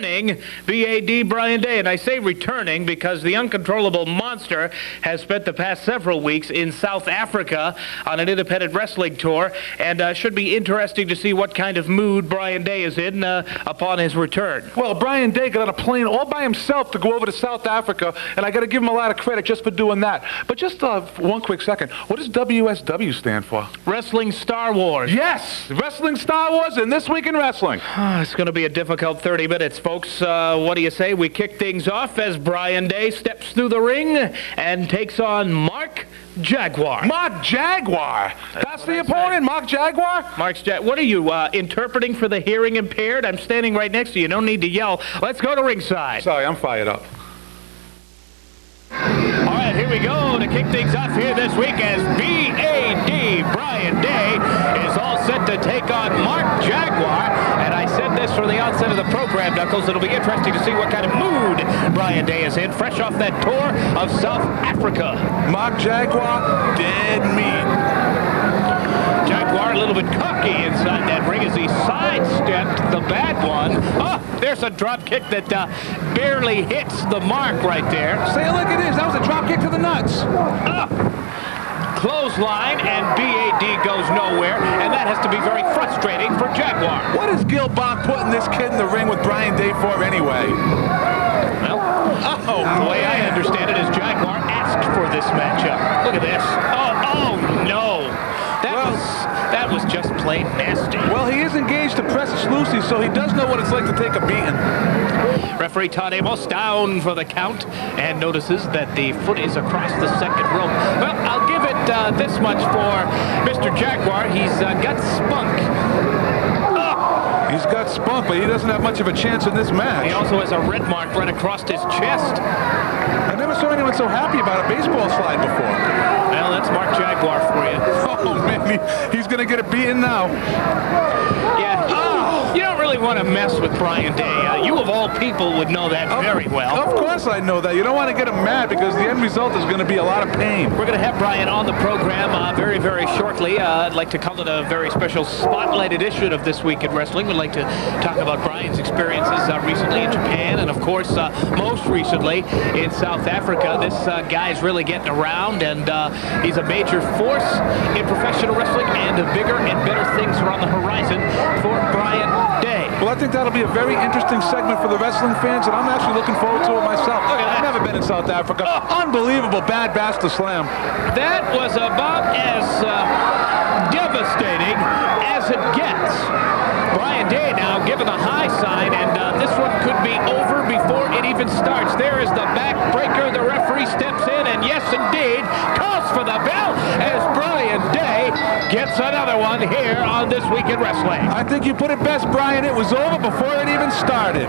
returning BAD Brian Day. And I say returning because the uncontrollable monster has spent the past several weeks in South Africa on an independent wrestling tour, and should be interesting to see what kind of mood Brian Day is in upon his return. Well, Brian Day got on a plane all by himself to go over to South Africa, and I got to give him a lot of credit just for doing that. But just one quick second, what does WSW stand for? Wrestling Star Wars. Yes, Wrestling Star Wars and This Week in Wrestling. It's going to be a difficult 30 minutes, folks. What do you say? We kick things off as Brian Day steps through the ring and takes on Mark Jaguar. Mark Jaguar. That's the opponent, Mark Jaguar? What are you, interpreting for the hearing impaired? I'm standing right next to you. No need to yell. Let's go to ringside. Sorry, I'm fired up. All right, here we go to kick things off here this week as BAD Brian Day is all set to take on Mark Jaguar. And I said this from the outset of the program, Knuckles. It'll be interesting to see what kind of mood Brian Day is in, fresh off that tour of South Africa. Mark Jaguar, dead meat. Jaguar a little bit cocky inside that ring as he sidestepped the bad one. Oh, there's a drop kick that barely hits the mark right there. Say it like it is. That was a drop kick to the nuts. Clothesline, and BAD goes nowhere, and that has to be very frustrating for Jaguar. What is Gil Bach putting this kid in the ring with Brian Day for anyway? Well, the way I understand it is Jaguar asked for this matchup. Look at this. Oh no. That was just plain nasty. Well, he is engaged to Precious Lucy, so he does know what it's like to take a beating. Referee Todd Amos down for the count and notices that the foot is across the second rope. Well, I'll give it this much for Mr. Jaguar. He's got spunk. He's got spunk, but he doesn't have much of a chance in this match. He also has a red mark right across his chest. I never saw anyone so happy about a baseball slide before. Well, that's Mark Jaguar for you. Oh, man, he's going to get a beating now. Yeah, you don't really want to mess with Brian Day. You, of all people, would know that very well. Of course I know that. You don't want to get him mad because the end result is going to be a lot of pain. We're going to have Brian on the program very, very shortly. I'd like to call it a very special spotlight edition of This Week in Wrestling. We'd like to talk about Brian's experiences recently in Japan and, of course, most recently in South Africa. This guy's really getting around, and he's a major force in professional wrestling, and bigger and better things are on the horizon for Brian Day. Well, I think that'll be a very interesting segment for the wrestling fans, and I'm actually looking forward to it myself. Look at that. I've never been in South Africa. Unbelievable bad bastard slam. That was about as devastating as it gets. Brian Day now given a high sign, and this one could be over before it even starts. There is the backbreaker. The referee steps in, and yes, indeed, calls for the bell as Brian Day gets another one here on This Week in Wrestling. I think you put it best, Brian. It was over before it even started.